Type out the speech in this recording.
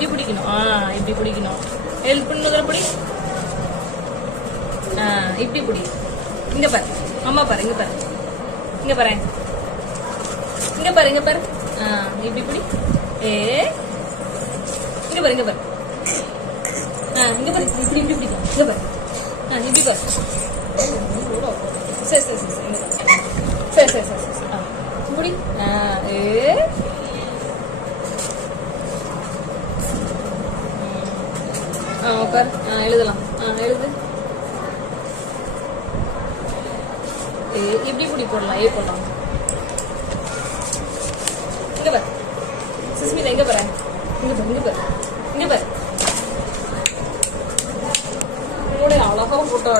இப்படி பிடிக்கணும். இப்படி பிடிக்கணும். ஹெல்ப் பண்ணுங்க. பிடி. இப்படி பிடி. இங்க பாரு. அம்மா பாரு. இங்க பாரு. இங்க பாரு. இங்க பாரு. இங்க பாரு. இப்படி பிடி. இங்க பாரு. இங்க பாரு. இங்க பாரு. இப்படி இப்படி பிடிக்கும். இங்க பாரு. இப்படி பாரு. சரி சரி சரி சரி. சரி சரி சரி சரி. இப்படி. உட்கார். எழுதலாம். எழுது. இப்படி இப்படி போடலாம். போடலாம். இங்க பாரு. சுஸ்மிதா இங்க பாரு. இங்க பாரு. இங்க பாரு. இங்க பாரு. அழகா போட்டோ.